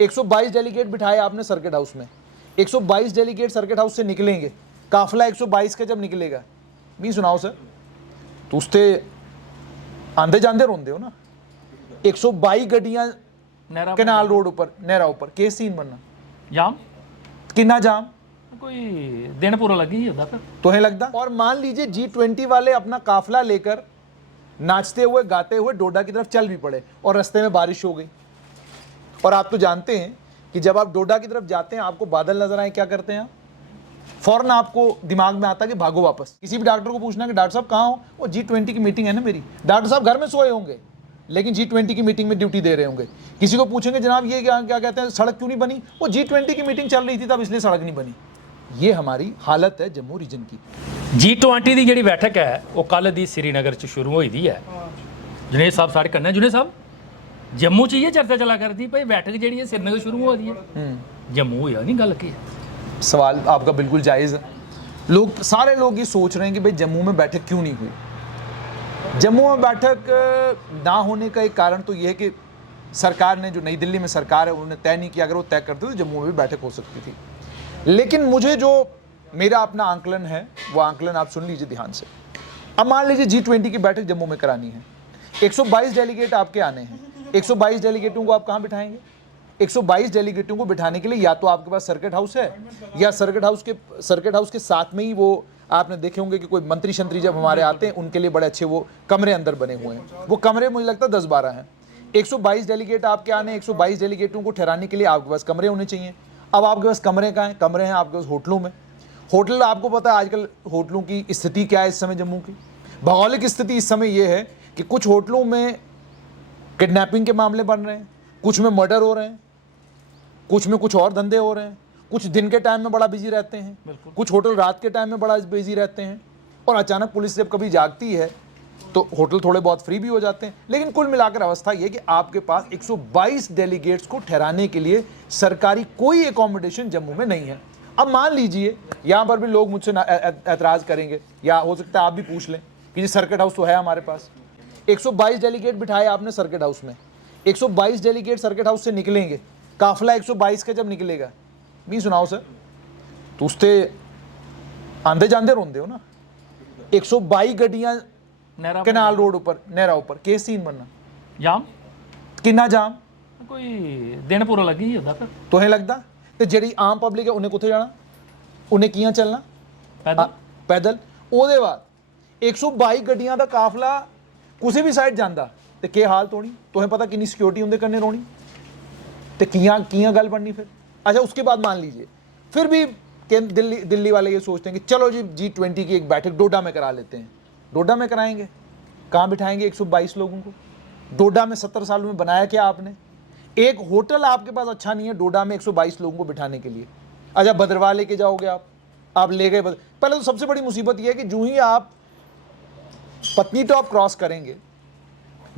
122 delegate बिठाए आपने circuit house में, 122 डेलीगेट सर्किट हाउस से निकलेंगे, काफिला 122 का जब निकलेगा, नहीं सुनाओ सर, तो उसते आंदे जांदे रोंदे हो ना। 122 गड्डियां कनाल रोड ऊपर नहरा ऊपर केस सीन बनना जाम कितना जाम कोई दिन पूरा लगी ही होता फिर तो है लगता। और मान लीजिए G20 वाले अपना काफिला लेकर नाचते हुए गाते हुए डोडा की तरफ चल भी पड़े और रास्ते में बारिश हो गई। और आप तो जानते हैं कि जब आप डोडा की तरफ जाते हैं आपको बादल नजर आए, क्या करते हैं आप? फौरन आपको दिमाग में आता है कि भागो वापस। किसी भी डॉक्टर को पूछना कि डॉक्टर साहब कहाँ हो, वो G20 की मीटिंग है ना मेरी। डॉक्टर साहब घर में सोए होंगे लेकिन G20 की मीटिंग में ड्यूटी दे रहे होंगे। किसी को पूछेंगे जनाब ये क्या क्या कहते हैं सड़क क्यों नहीं बनी, वो G20 की मीटिंग चल रही थी तब इसलिए सड़क नहीं बनी। ये हमारी हालत है जम्मू रीजन की। G20 ਦੀ ਜਿਹੜੀ ਬੈਠਕ ਹੈ ਉਹ ਕੱਲ ਦੀ ਸ੍ਰੀਨਗਰ ਚ ਸ਼ੁਰੂ ਹੋਈ ਦੀ ਹੈ। जुनेद साहब सारे करना जुनेद साहब जम्मू च ये चर्चा चला करती भाई बैठक जी है श्रीनगर शुरू हो रही है, जम्मू हुई नहीं गल की। सवाल आपका बिल्कुल जायज़ है। लोग सारे लोग ये सोच रहे हैं कि भाई जम्मू में बैठक क्यों नहीं हुई। जम्मू में बैठक ना होने का एक कारण तो ये है कि सरकार ने, जो नई दिल्ली में सरकार है, उन्होंने तय नहीं किया। अगर वो तय करते तो जम्मू में भी बैठक हो सकती थी। लेकिन मुझे जो मेरा अपना आंकलन है वो आंकलन आप सुन लीजिए ध्यान से। अब मान लीजिए G20 की बैठक जम्मू में करानी है, 122 डेलीगेट आपके आने हैं। 122 डेलीगेटों को आप कहाँ बिठाएंगे? 122 डेलीगेटों को बिठाने के लिए या तो आपके पास सर्किट हाउस है या सर्किट हाउस के साथ में ही वो आपने देखे होंगे कि कोई मंत्री शंत्री जब हमारे आते हैं उनके लिए बड़े अच्छे वो कमरे अंदर बने हुए हैं। वो कमरे मुझे लगता है 10-12 हैं। 122 डेलीगेट आपके आने, 122 डेलीगेटों को ठहराने के लिए आपके पास कमरे होने चाहिए। अब आपके पास कमरे कहाँ हैं? कमरे हैं आपके पास होटलों में। होटल, आपको पता है आजकल होटलों की स्थिति क्या है इस समय जम्मू की। भौगोलिक स्थिति इस समय ये है कि कुछ होटलों में किडनैपिंग के मामले बन रहे हैं, कुछ में मर्डर हो रहे हैं, कुछ में कुछ और धंधे हो रहे हैं। कुछ दिन के टाइम में बड़ा बिजी रहते हैं, कुछ होटल रात के टाइम में बड़ा बिजी रहते हैं। और अचानक पुलिस जब कभी जागती है तो होटल थोड़े बहुत फ्री भी हो जाते हैं। लेकिन कुल मिलाकर अवस्था यह कि आपके पास 122 डेलीगेट्स को ठहराने के लिए सरकारी कोई एकोमोडेशन जम्मू में नहीं है। अब मान लीजिए यहाँ पर भी लोग मुझसे एतराज़ करेंगे या हो सकता है आप भी पूछ लें कि जी सर्किट हाउस तो है हमारे पास। 122 डेलीगेट बिठाए आपने सर्किट हाउस में, 122 डेलीगेट सर्किट हाउस से निकलेंगे, काफिला 122 का जब निकलेगा, नहीं सुनाओ सर, तो उसते आंदे जांदे रोंदे हो ना। 122 गड्डियां कनाल रोड ऊपर नहरा ऊपर केस सीन बनना जाम कितना जाम कोई दिन पूरा लगी ही होता फिर तो है लगता। तो ਜਿਹੜੀ आम पब्लिक है उन्हें कुत्थे जाना, उन्हें कियां चलना पैदल। ਉਹਦੇ ਬਾਅਦ 122 ਗੱਡੀਆਂ ਦਾ ਕਾਫਲਾ ਕਿਸੇ ਵੀ ਸਾਈਡ ਜਾਂਦਾ ਤੇ ਕੀ ਹਾਲਤ ਹੋਣੀ, तुम्हें पता कितनी सिक्योरिटी उनके करने रोनी तो कियां गल बननी फिर। अच्छा, उसके बाद मान लीजिए फिर भी दिल्ली वाले ये सोचते हैं कि चलो जी G20 की एक बैठक डोडा में करा लेते हैं। डोडा में कराएंगे, कहाँ बिठाएंगे 122 लोगों को? डोडा में 70 सालों में बनाया क्या आपने? एक होटल आपके पास अच्छा नहीं है डोडा में 122 लोगों को बिठाने के लिए। अच्छा, भद्रवाह लेके जाओगे आप ले गए। पहले तो सबसे बड़ी मुसीबत यह है कि जो ही आप पत्नी टॉप क्रॉस करेंगे,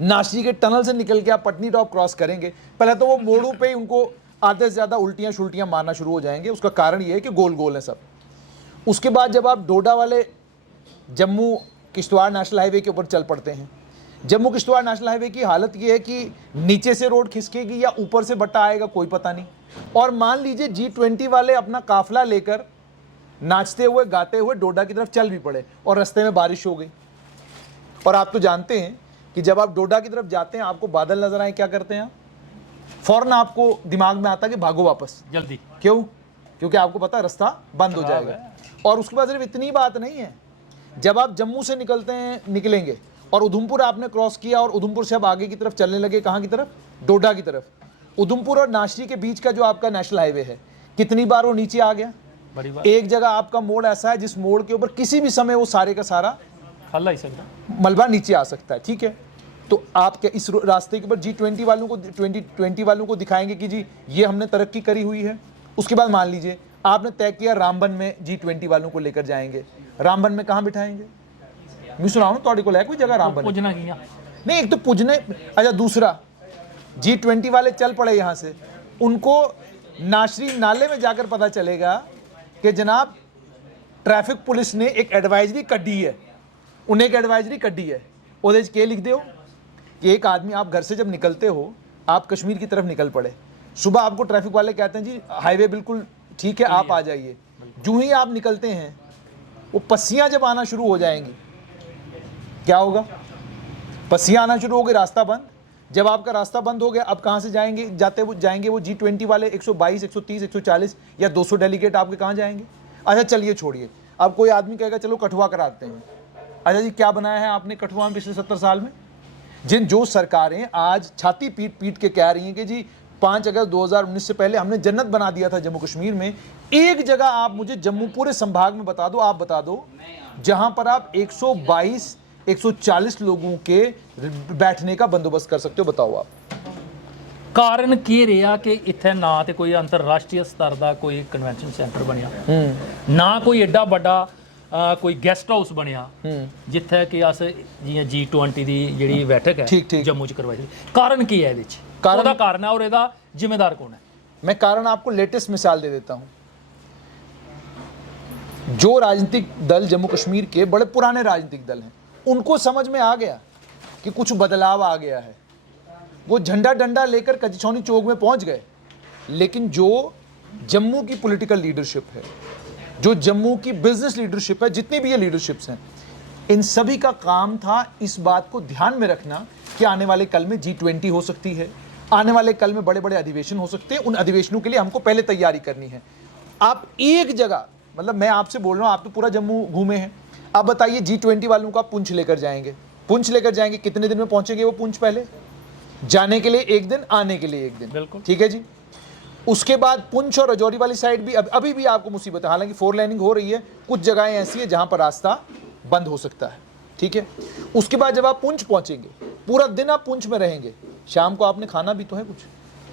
नासिक के टनल से निकल के आप पटनी टॉप क्रॉस करेंगे, पहले तो वो मोड़ों पे ही उनको आधे से ज़्यादा उल्टियाँ शुल्टियाँ मारना शुरू हो जाएंगे। उसका कारण ये है कि गोल गोल है सब। उसके बाद जब आप डोडा वाले जम्मू किश्तवाड़ नेशनल हाईवे के ऊपर चल पड़ते हैं, जम्मू किश्तवाड़ नेशनल हाईवे की हालत ये है कि नीचे से रोड खिसकेगी या ऊपर से बट्टा आएगा कोई पता नहीं। और मान लीजिए G20 वाले अपना काफिला लेकर नाचते हुए गाते हुए डोडा की तरफ चल भी पड़े और रास्ते में बारिश हो गई। और आप तो जानते हैं कि जब आप डोडा की तरफ जाते हैं आपको बादल नजर आए, क्या करते हैं आप? फौरन आपको दिमाग में आता है कि भागो वापस जल्दी। क्यों? क्योंकि आपको पता है रास्ता बंद हो जाएगा। और उसके बाद सिर्फ इतनी बात नहीं है, जब आप जम्मू से निकलेंगे और उधमपुर आपने क्रॉस किया और उधमपुर से अब आगे की तरफ चलने लगे, कहाँ की तरफ? डोडा की तरफ। उधमपुर और नाशरी के बीच का जो आपका नेशनल हाईवे है, कितनी बार वो नीचे आ गया? एक जगह आपका मोड़ ऐसा है जिस मोड़ के ऊपर किसी भी समय वो सारे का सारा हल ही सकता, मलबा नीचे आ सकता है। ठीक है, तो आप क्या इस रास्ते के ऊपर G20 वालों को दिखाएंगे कि जी ये हमने तरक्की करी हुई है? उसके बाद मान लीजिए आपने तय किया रामबन में G20 वालों को लेकर जाएंगे, रामबन में कहाँ बिठाएंगे? मैं सुनाऊँ थोड़ी को है कोई जगह रामबन पुजना किया नहीं, एक तो पुजने। अच्छा, दूसरा G20 वाले चल पड़े यहाँ से, उनको नाशरी नाले में जाकर पता चलेगा कि जनाब ट्रैफिक पुलिस ने एक एडवाइजरी कड्डी है, उन्हें एक एडवाइजरी कड्डी है। वो के लिख दो कि एक आदमी, आप घर से जब निकलते हो, आप कश्मीर की तरफ निकल पड़े, सुबह आपको ट्रैफिक वाले कहते हैं जी हाईवे बिल्कुल ठीक है, आप आ जाइए। जो ही आप निकलते हैं वो पस्सियां जब आना शुरू हो जाएंगी, क्या होगा? पस्सियां आना शुरू हो गई, रास्ता बंद। जब आपका रास्ता बंद हो गया, अब कहाँ से जाएंगे? जाएंगे वो G20 वाले 122, 130, 140 या 200 डेलीगेट आपके कहाँ जाएंगे? अच्छा चलिए छोड़िए, अब कोई आदमी कहेगा चलो कठुआ कराते हैं। अच्छा जी, क्या बनाया है आपने कठुआ में पिछले 70 साल में? जो सरकारें आज छाती पीट पीट के कह रही हैं कि जी 5 अगस्त 2019 से पहले हमने जन्नत बना दिया था जम्मू कश्मीर में, एक जगह आप मुझे जम्मू पूरे संभाग में बता दो, आप बता दो जहां पर आप 122, 140 लोगों के बैठने का बंदोबस्त कर सकते हो, बताओ आप। ਕਾਰਨ ਕੀ ਰਿਹਾ ਕਿ ਇੱਥੇ ਨਾ ਤੇ ਕੋਈ ਅੰਤਰਰਾਸ਼ਟਰੀ ਸਤਰ ਦਾ ਕੋਈ ਕਨਵੈਨਸ਼ਨ ਸੈਂਟਰ ਬਣਿਆ, ਨਾ ਕੋਈ ਐਡਾ ਵੱਡਾ ਕੋਈ ਗੈਸਟ ਹਾਊਸ ਬਣਿਆ ਜਿੱਥੇ ਕਿ ਅਸ ਜਿਵੇਂ G20 ਦੀ ਜਿਹੜੀ ਬੈਠਕ ਹੈ ਜੰਮੂ ਚ ਕਰਵਾਈ। ਕਾਰਨ ਕੀ ਹੈ ਇਹਦੇ ਚ? ਉਹਦਾ ਕਾਰਨ ਹੈ ਔਰ ਇਹਦਾ ਜ਼ਿੰਮੇਦਾਰ ਕੌਣ ਹੈ? मैं कारण आपको लेटेस्ट मिसाल दे देता हूं। जो राजनीतिक दल जम्मू कश्मीर के बड़े पुराने राजनीतिक दल हैं, उनको समझ में आ गया कि कुछ बदलाव आ गया है। वो झंडा डंडा लेकर कचछौनी चौक में पहुंच गए, लेकिन जो जम्मू की पॉलिटिकल लीडरशिप है, जो जम्मू की बिजनेस लीडरशिप है, जितनी भी ये लीडरशिप्स हैं, इन सभी का काम था इस बात को ध्यान में रखना कि आने वाले कल में G20 हो सकती है, आने वाले कल में बड़े बड़े अधिवेशन हो सकते हैं। उन अधिवेशनों के लिए हमको पहले तैयारी करनी है। आप एक जगह, मतलब मैं आपसे बोल रहा हूँ, आप तो पूरा जम्मू घूमे हैं, आप बताइए G20 वालों को आप पुंछ लेकर जाएंगे, पुंछ लेकर जाएंगे, कितने दिन में पहुंचेंगे वो पुंछ? पहले जाने के लिए एक दिन, आने के लिए एक दिन, बिल्कुल ठीक है जी। उसके बाद पुंछ और राजौरी वाली साइड भी अभी भी आपको मुसीबत है, हालांकि 4 लाइनिंग हो रही है, कुछ जगहें ऐसी है जहां पर रास्ता बंद हो सकता है, ठीक है। उसके बाद जब आप पुंछ पहुंचेंगे, पूरा दिन आप पुंछ में रहेंगे, शाम को आपने खाना भी तो है कुछ,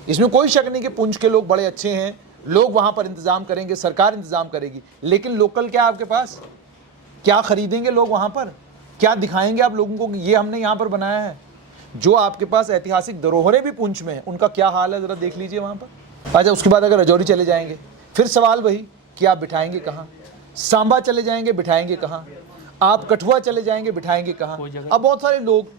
इसमें कोई शक नहीं कि पुंछ के लोग बड़े अच्छे हैं, लोग वहां पर इंतजाम करेंगे, सरकार इंतजाम करेगी, लेकिन लोकल क्या आपके पास? क्या खरीदेंगे लोग वहां पर? क्या दिखाएंगे आप लोगों को कि ये हमने यहाँ पर बनाया है? जो आपके पास ऐतिहासिक धरोहरें भी पुंछ में है, उनका क्या हाल है जरा देख लीजिए वहां पर। अच्छा, उसके बाद अगर राजौरी चले जाएंगे, फिर सवाल वही कि आप बिठाएंगे कहाँ? सांबा चले जाएंगे, बिठाएंगे कहाँ? आप कठुआ चले जाएंगे, बिठाएंगे कहाँ? अब बहुत सारे लोग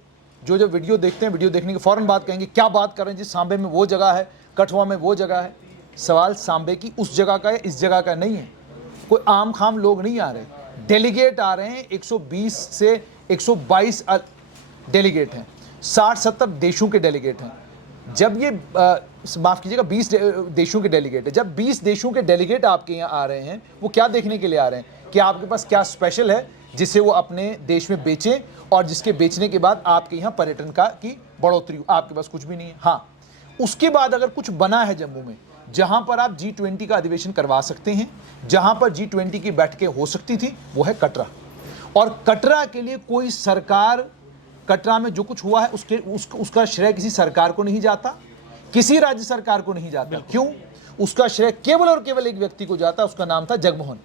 जो वीडियो देखते हैं, वीडियो देखने के फौरन बात कहेंगे, क्या बात कर रहे हैं जी, सांबे में वो जगह है, कठुआ में वो जगह है। सवाल सांबे की उस जगह का है, इस जगह का नहीं है। कोई आम खाम लोग नहीं आ रहे, डेलीगेट आ रहे हैं। 120 से 122 डेलीगेट हैं, 60-70 देशों के डेलीगेट हैं। जब ये माफ़ कीजिएगा 20 देशों के डेलीगेट है, जब 20 देशों के डेलीगेट आपके यहाँ आ रहे हैं, वो क्या देखने के लिए आ रहे हैं कि आपके पास क्या स्पेशल है जिसे वो अपने देश में बेचें, और जिसके बेचने के बाद आपके यहाँ पर्यटन की बढ़ोतरी हो। आपके पास कुछ भी नहीं है। हाँ, उसके बाद अगर कुछ बना है जम्मू में जहाँ पर आप G20 का अधिवेशन करवा सकते हैं, जहाँ पर G20 की बैठकें हो सकती थी, वो है कटरा। और कटरा के लिए कोई सरकार, कटरा में जो कुछ हुआ है उसका श्रेय किसी सरकार को नहीं जाता, किसी राज्य सरकार को नहीं जाता। क्यों? उसका श्रेय केवल और केवल एक व्यक्ति को जाता, उसका नाम था जगमोहन।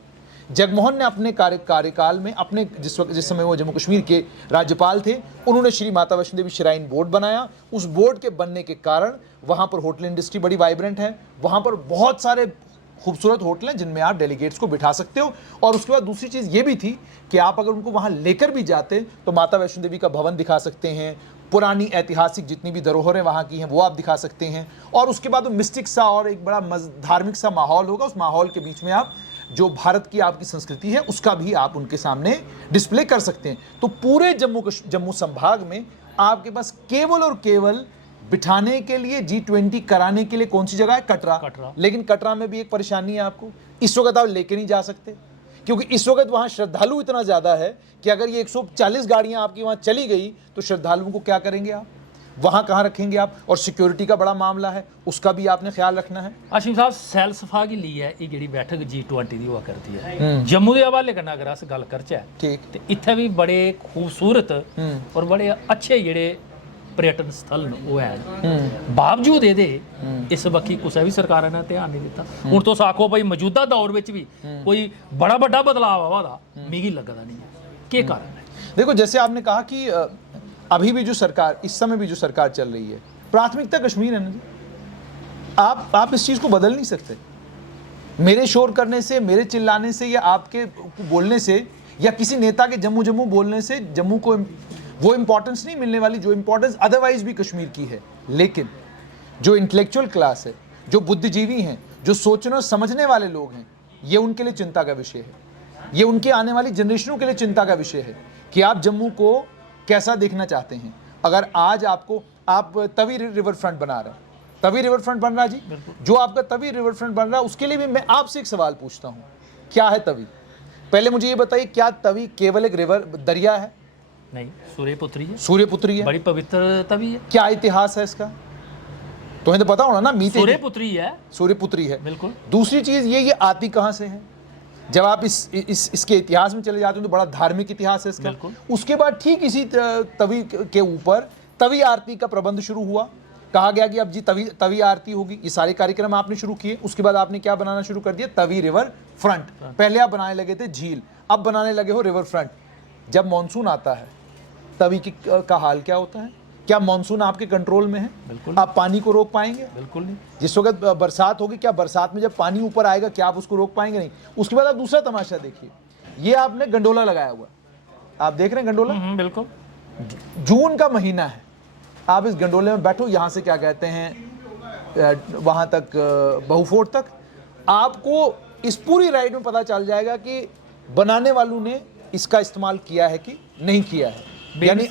जगमोहन ने अपने कार्यकाल में, अपने जिस समय वो जम्मू कश्मीर के राज्यपाल थे, उन्होंने श्री माता वैष्णो देवी श्राइन बोर्ड बनाया। उस बोर्ड के बनने के कारण वहाँ पर होटल इंडस्ट्री बड़ी वाइब्रेंट है, वहाँ पर बहुत सारे खूबसूरत होटल हैं जिनमें आप डेलीगेट्स को बिठा सकते हो। और उसके बाद दूसरी चीज़ ये भी थी कि आप अगर उनको वहाँ लेकर भी जाते तो माता वैष्णो देवी का भवन दिखा सकते हैं, पुरानी ऐतिहासिक जितनी भी धरोहरें वहाँ की हैं वो आप दिखा सकते हैं। और उसके बाद वो मिस्टिक सा और एक बड़ा धार्मिक सा माहौल होगा, उस माहौल के बीच में आप जो भारत की आपकी संस्कृति है उसका भी आप उनके सामने डिस्प्ले कर सकते हैं। तो पूरे जम्मू संभाग में आपके पास केवल और केवल बिठाने के लिए G20 कराने के लिए कौन सी जगह है? कटरा। लेकिन कटरा में भी एक परेशानी है आपको, इस वक्त आप लेके नहीं जा सकते, क्योंकि इस वक्त वहाँ श्रद्धालु इतना ज़्यादा है कि अगर ये 140 गाड़ियाँ आपकी वहाँ चली गई तो श्रद्धालुओं को क्या करेंगे आप? वहाँ कहाँ रखेंगे आप? और सिक्योरिटी का बड़ा मामला है, उसका भी आपने ख्याल रखना है। आशिम साहब, सैलसफा के लिए ये जी बैठक G20 की हुआ करती है, जम्मू के हवाले करना अगर अस गल करचे, ठीक, तो इत्थे भी बड़े खूबसूरत और बड़े अच्छे जेड़े पर्यटन स्थल वो है, बावजूद ये इस बक्खी कुछ भी सरकार ने ध्यान नहीं दिता। हुण तुस आखो भाई मौजूदा दौर में भी कोई बड़ा बड़ा बदलाव आवा मिगी लगता नहीं है, क्या कारण है? देखो, जैसे आपने कहा कि अभी भी जो सरकार, इस समय भी जो सरकार चल रही है, प्राथमिकता कश्मीर है ना जी। आप इस चीज़ को बदल नहीं सकते। मेरे शोर करने से, मेरे चिल्लाने से, या आपके बोलने से, या किसी नेता के जम्मू बोलने से जम्मू को वो इंपॉर्टेंस नहीं मिलने वाली जो इंपॉर्टेंस अदरवाइज भी कश्मीर की है। लेकिन जो इंटेलेक्चुअल क्लास है, जो बुद्धिजीवी हैं, जो सोचने और समझने वाले लोग हैं, ये उनके लिए चिंता का विषय है। ये उनके आने वाली जनरेशनों के लिए चिंता का विषय है कि आप जम्मू को कैसा देखना चाहते हैं। अगर आज आप तवी रिवर फ्रंट बना रहे हैं, तवी रिवर फ्रंट बन रहा जी, जो आपका तवी रिवर फ्रंट बन रहा है, उसके लिए भी मैं आपसे एक सवाल पूछता हूँ, क्या है तवी? पहले मुझे ये बताइए, क्या तवी केवल एक रिवर दरिया है? नहीं, सूर्यपुत्री है। सूर्यपुत्री है, बड़ी पवित्र तवी है। क्या इतिहास है इसका? तो हमें तो पता होना ना, मीते सूर्यपुत्री है। सूर्यपुत्री है, बिल्कुल। दूसरी चीज ये आती कहाँ से है? जब आप इसके इतिहास में चले जाते हो तो बड़ा धार्मिक इतिहास है इसका। उसके बाद ठीक इसी तवी के ऊपर तवी आरती का प्रबंध शुरू हुआ। कहा गया कि अब जी तवी आरती होगी। ये सारे कार्यक्रम आपने शुरू किए। उसके बाद आपने क्या बनाना शुरू कर दिया? Tawi river front. पहले आप बनाने लगे थे झील, अब बनाने लगे हो रिवर फ्रंट। जब मॉनसून आता है, तवी का हाल क्या होता है? क्या मॉनसून आपके कंट्रोल में है? बिल्कुल। आप पानी को रोक पाएंगे? बिल्कुल नहीं। जिस वक्त बरसात होगी, क्या बरसात में जब पानी ऊपर आएगा क्या आप उसको रोक पाएंगे? नहीं। उसके बाद आप दूसरा तमाशा देखिए, ये आपने गंडोला लगाया हुआ, आप देख रहे हैं गंडोला? बिल्कुल। जून का महीना है, आप इस गंडोले में बैठो, यहाँ से क्या कहते हैं वहाँ तक बहुफोर्ट तक, आपको इस पूरी राइड में पता चल जाएगा कि बनाने वालों ने इसका इस्तेमाल किया है कि नहीं किया है। यानी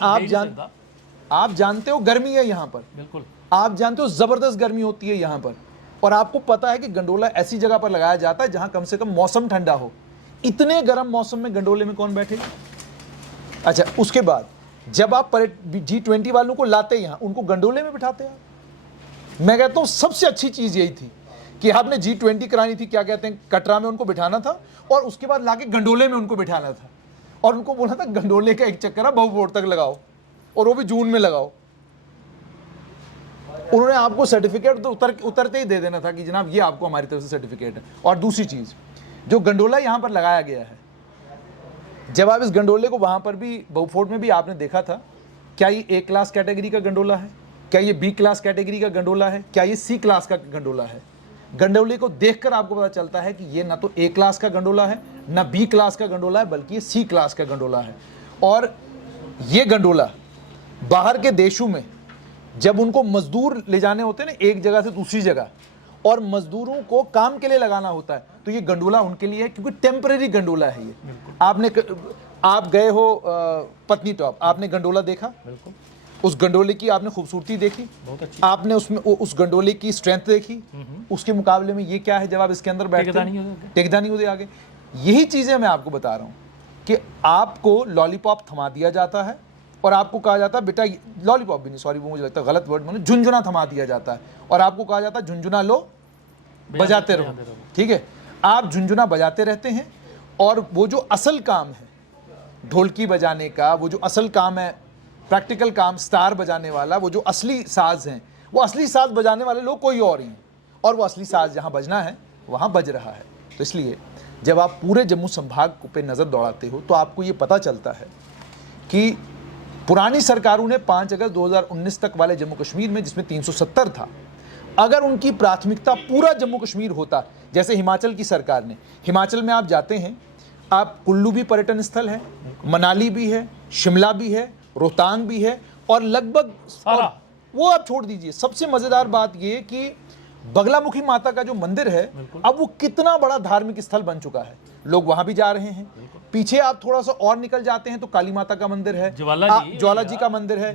आप जानते हो गर्मी है यहाँ पर, बिल्कुल। आप जानते हो जबरदस्त गर्मी होती है यहाँ पर, और आपको पता है कि गंडोला ऐसी जगह पर लगाया जाता है जहां कम से कम मौसम ठंडा हो। इतने गर्म मौसम में गंडोले में कौन बैठेगा? अच्छा, उसके बाद जब आप G20 वालों को लाते यहाँ, उनको गंडोले में बिठाते हैं। मैं कहता हूँ सबसे अच्छी चीज यही थी कि आपने G20 करानी थी, क्या कहते हैं, कटरा में उनको बिठाना था, और उसके बाद लाके गंडोले में उनको बिठाना था, और उनको बोला था गंडोले का एक चक्कर बहुफोर्ट तक लगाओ, और वो भी जून में लगाओ। उन्होंने आपको सर्टिफिकेट तो उतरते ही दे देना था कि जनाब ये आपको हमारी तरफ से सर्टिफिकेट है। और दूसरी चीज, जो गंडोला यहां पर लगाया गया है, जब आप इस गंडोले को वहां पर भी बहुफोर्ट में भी आपने देखा था, क्या ये A क्लास कैटेगरी का गंडोला है? क्या ये B क्लास कैटेगरी का गंडोला है? क्या ये C क्लास का गंडोला है? गंडोले को देखकर आपको पता चलता है कि ये ना तो A क्लास का गंडोला है, ना B क्लास का गंडोला है, बल्कि ये C क्लास का गंडोला है। और ये गंडोला बाहर के देशों में जब उनको मजदूर ले जाने होते हैं ना एक जगह से दूसरी जगह, और मजदूरों को काम के लिए लगाना होता है, तो ये गंडोला उनके लिए है, क्योंकि टेम्परेरी गंडोला है ये। आप गए हो पत्नी टॉप, आपने गंडोला देखा? बिल्कुल। उस गंडोले की आपने खूबसूरती देखी, बहुत अच्छी। आपने उसमें उस गंडोले की स्ट्रेंथ देखी, उसके मुकाबले में ये क्या है जब आप इसके अंदर बैठते हैं? टेकदा नहीं होते आगे। यही चीजें मैं आपको बता रहा हूँ कि आपको लॉलीपॉप थमा दिया जाता है, और आपको कहा जाता है बेटा, लॉलीपॉप भी नहीं, सॉरी वो मुझे लगता है गलत वर्ड, मैंने झुंझुना थमा दिया जाता है, और आपको कहा जाता है झुंझुना लो, बजाते रहो। ठीक है, आप झुंझुना बजाते रहते हैं, और वो जो असल काम है ढोलकी बजाने का, वो जो असल काम है, प्रैक्टिकल काम, स्टार बजाने वाला, वो जो असली साज हैं, वो असली साज बजाने वाले लोग कोई और ही हैं, और वो असली साज जहाँ बजना है वहाँ बज रहा है। तो इसलिए जब आप पूरे जम्मू संभाग पे नज़र दौड़ाते हो तो आपको ये पता चलता है कि पुरानी सरकारों ने 5 अगस्त 2019 तक वाले जम्मू कश्मीर में, जिसमें 370 था, अगर उनकी प्राथमिकता पूरा जम्मू कश्मीर होता, जैसे हिमाचल की सरकार ने, हिमाचल में आप जाते हैं, आप कुल्लू भी पर्यटन स्थल है, मनाली भी है, शिमला भी है, रोहतांग भी है, और लगभग वो आप छोड़ दीजिए। सबसे मजेदार बात ये कि बगलामुखी माता का जो मंदिर है, अब वो कितना बड़ा धार्मिक स्थल बन चुका है, लोग वहां भी जा रहे हैं। पीछे आप थोड़ा सा और निकल जाते हैं तो काली माता का मंदिर है, ज्वाला जी का मंदिर है,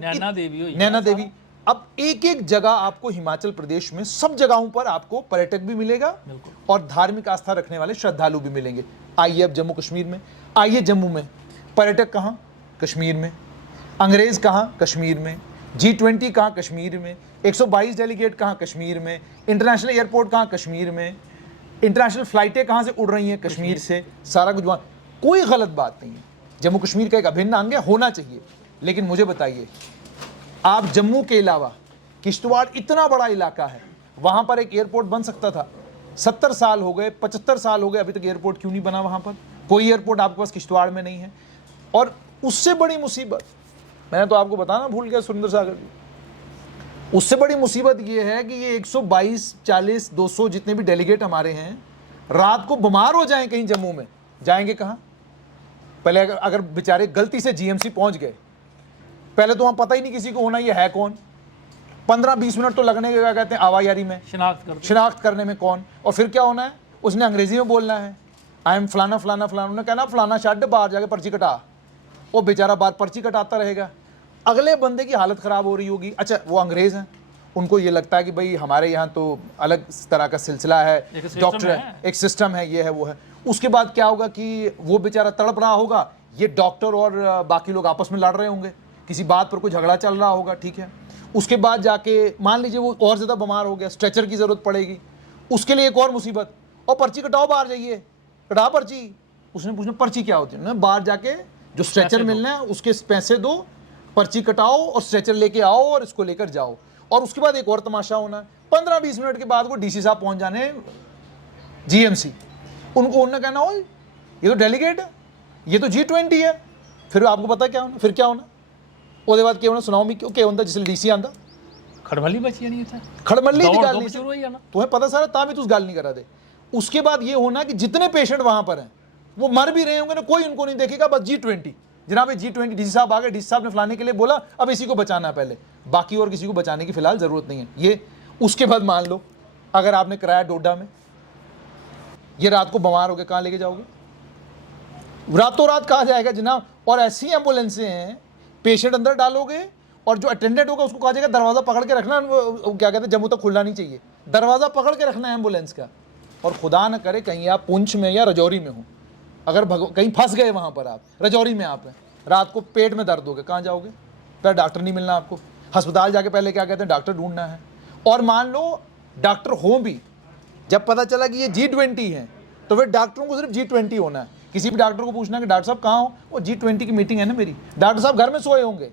नैना देवी। अब एक एक जगह आपको हिमाचल प्रदेश में सब जगहों पर आपको पर्यटक भी मिलेगा और धार्मिक आस्था रखने वाले श्रद्धालु भी मिलेंगे। आइए अब जम्मू कश्मीर में, आइए जम्मू में, पर्यटक कहाँ? कश्मीर में। अंग्रेज कहाँ? कश्मीर में। G20 कहाँ? कश्मीर में। 122 डेलीगेट कहाँ? कश्मीर में। इंटरनेशनल एयरपोर्ट कहाँ? कश्मीर में। इंटरनेशनल फ्लाइटें कहाँ से उड़ रही हैं? कश्मीर से। सारा कुछ वहाँ, कोई गलत बात नहीं है, जम्मू कश्मीर का एक अभिन्न अंग है, होना चाहिए। लेकिन मुझे बताइए, आप जम्मू के अलावा किश्तवाड़ इतना बड़ा इलाका है, वहाँ पर एक एयरपोर्ट बन सकता था। 70 साल हो गए, 75 साल हो गए, अभी तक एयरपोर्ट क्यों नहीं बना? वहाँ पर कोई एयरपोर्ट आपके पास किश्तवाड़ में नहीं है। और उससे बड़ी मुसीबत, मैंने तो आपको बताना भूल गया सुरेंद्र सागर जी, उससे बड़ी मुसीबत ये है कि ये 122, 40, 200 जितने भी डेलीगेट हमारे हैं, रात को बीमार हो जाएं कहीं जम्मू में, जाएंगे कहाँ? पहले अगर बेचारे गलती से GMC पहुंच गए, पहले तो वहाँ पता ही नहीं किसी को होना ये है कौन, 15-20 मिनट तो लगने के, क्या कहते हैं, आवाजाही में, शिनाख्त करने में कौन, और फिर क्या होना है, उसने अंग्रेजी में बोलना है, आई एम फलाना फलाना फलाना, उन्होंने कहना फलाना शड, बाहर जाके पर्ची कटा, वो बेचारा बाहर पर्ची कटाता रहेगा, अगले बंदे की हालत ख़राब हो रही होगी। अच्छा, वो अंग्रेज़ हैं, उनको ये लगता है कि भाई हमारे यहाँ तो अलग तरह का सिलसिला है, डॉक्टर है, एक सिस्टम है, ये है वो है। उसके बाद क्या होगा कि वो बेचारा तड़प रहा होगा, ये डॉक्टर और बाकी लोग आपस में लड़ रहे होंगे, किसी बात पर कोई झगड़ा चल रहा होगा, ठीक है। उसके बाद जाके मान लीजिए वो और ज़्यादा बीमार हो गया, स्ट्रेचर की ज़रूरत पड़ेगी, उसके लिए एक और मुसीबत, और पर्ची कटाओ, बाहर जाइए, कटा पर्ची। उसने पूछना पर्ची क्या होती है, बाहर जाके जो स्ट्रेचर मिलना है उसके पैसे दो, पर्ची कटाओ और स्ट्रेचर लेके आओ और इसको लेकर जाओ। और उसके बाद एक और तमाशा होना है, 15-20 मिनट के बाद वो डीसी साहब पहुंच जाने जीएमसी, उनको उन्होंने कहना, ओ ये तो डेलीगेट है, ये तो G20 है। फिर आपको पता क्या होना, फिर क्या होना, ਉਹਦੇ ਬਾਅਦ ਕੀ ਹੋਣਾ, ਸੁਣਾਓ ਮੈਂ ਕਿਉਂ ਕੀ ਹੁੰਦਾ ਜਿਸ ਲਈ ਡੀਸੀ ਆਂਦਾ, खड़बली बची नहीं था, खड़बली की गल शुरू हुई है ना, तुम्हें पता सारा, ता भी तुम गल नहीं करा दे। उसके बाद ये होना कि जितने पेशेंट वहां पर हैं वो मर भी रहे होंगे ना, कोई उनको नहीं देखेगा, बस G20, जनाब G20, डीसी साहब आ गए, डीसी साहब ने फलाने के लिए बोला, अब इसी को बचाना है पहले, बाकी और किसी को बचाने की फिलहाल ज़रूरत नहीं है ये। उसके बाद मान लो अगर आपने कराया डोडा में, ये रात को बीमार हो गए, कहाँ लेके जाओगे, रातों रात कहाँ जाएगा जनाब। और ऐसी एम्बुलेंसें हैं, पेशेंट अंदर डालोगे और जो अटेंडेंट होगा उसको कहा जाएगा दरवाज़ा पकड़ के रखना, वो क्या कहते हैं, जम्मू तक खुलना नहीं चाहिए, दरवाज़ा पकड़ के रखना है एम्बुलेंस का। और खुदा न करे कहीं आप पुंछ में या रजौरी में हो, अगर कहीं फंस गए वहाँ पर, आप रजौरी में आप हैं, रात को पेट में दर्द हो गया, कहाँ जाओगे, फिर डॉक्टर नहीं मिलना आपको, अस्पताल जाके पहले क्या कहते हैं, डॉक्टर ढूंढना है। और मान लो डॉक्टर हो भी, जब पता चला कि ये G20 है तो फिर डॉक्टरों को सिर्फ G20 होना है। किसी भी डॉक्टर को पूछना कि डॉक्टर साहब कहाँ हो, वो G20 की मीटिंग है ना मेरी, डॉक्टर साहब घर में सोए होंगे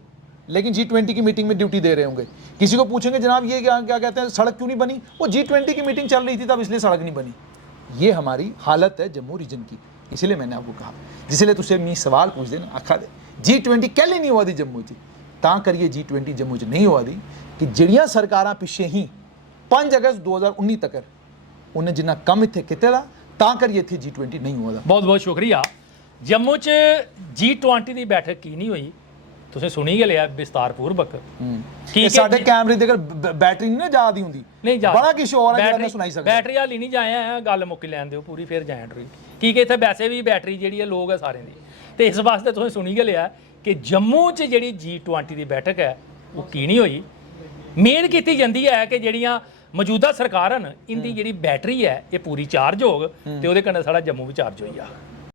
लेकिन G20 की मीटिंग में ड्यूटी दे रहे होंगे। किसी को पूछेंगे जनाब ये क्या क्या कहते हैं, सड़क क्यों नहीं बनी, वो G20 की मीटिंग चल रही थी तब इसलिए सड़क नहीं बनी। ये हमारी हालत है जम्मू रीजन की, इसलिए मैंने आपको कहा, जिसलिए तुझसे मैं सवाल पूछ देना आखा दे G20 कैले नहीं हुआ दी जम्मू च, तां करिए G20 जम्मू च नहीं हुआ दी कि ਜਿਹੜੀਆਂ ਸਰਕਾਰਾਂ ਪਿੱਛੇ ਹੀ 5 अगस्त 2019 तक उन्हें जिन्ना कम इत्थे किते दा, तां करिए इत्थे G20 नहीं हुआ दा। बहुत बहुत शुक्रिया। जम्मू च G20 ਦੀ बैठक की नहीं हुई, ਤੁਸੀਂ ਸੁਣੀ ਗਏ ਲਿਆ ਵਿਸਤਾਰਪੂਰਵਕ, ਕਿ ਸਾਡੇ ਕੈਮਰੇ ਦੇ ਅਗਰ ਬੈਟਰੀ ਨਹੀਂ ਨਾ ਜ਼ਿਆਦਾ ਹੁੰਦੀ, ਨਹੀਂ ਜਾ ਬੜਾ ਕੁਝ ਹੋਰ ਹੈ ਜਿਹੜਾ ਮੈਂ ਸੁਣਾਈ ਸਕਦਾ। ਬੈਟਰੀ ਹਾਲੀ ਨਹੀਂ ਜਾਇਆ ਹੈ, ਗੱਲ ਮੁੱਕ ਲੈਣ ਦਿਓ ਪੂਰੀ, ਫਿਰ ਜਾਇੰਟ ਰਹੀ ਕੀ ਕਿ ਇੱਥੇ ਵੈਸੇ ਵੀ ਬੈਟਰੀ ਜਿਹੜੀ ਹੈ ਲੋਕ ਹੈ ਸਾਰਿਆਂ ਦੀ, ਤੇ ਇਸ ਵਾਸਤੇ ਤੁਸੀਂ ਸੁਣੀ ਗਏ ਲਿਆ ਕਿ ਜੰਮੂ 'ਚ ਜਿਹੜੀ G20 ਦੀ ਬੈਠਕ ਹੈ ਉਹ ਕੀ ਨਹੀਂ ਹੋਈ। ਮੇਨ ਕੀਤੀ ਜਾਂਦੀ ਹੈ ਕਿ ਜਿਹੜੀਆਂ ਮੌਜੂਦਾ ਸਰਕਾਰ ਹਨ, ਇਹਦੀ ਜਿਹੜੀ ਬੈਟਰੀ ਹੈ ਇਹ ਪੂਰੀ ਚਾਰਜ ਹੋਗ ਤੇ ਉਹਦੇ ਕਨੇ ਸਾਡਾ ਜੰਮੂ ਵੀ ਚਾਰਜ ਹੋਈ ਆ।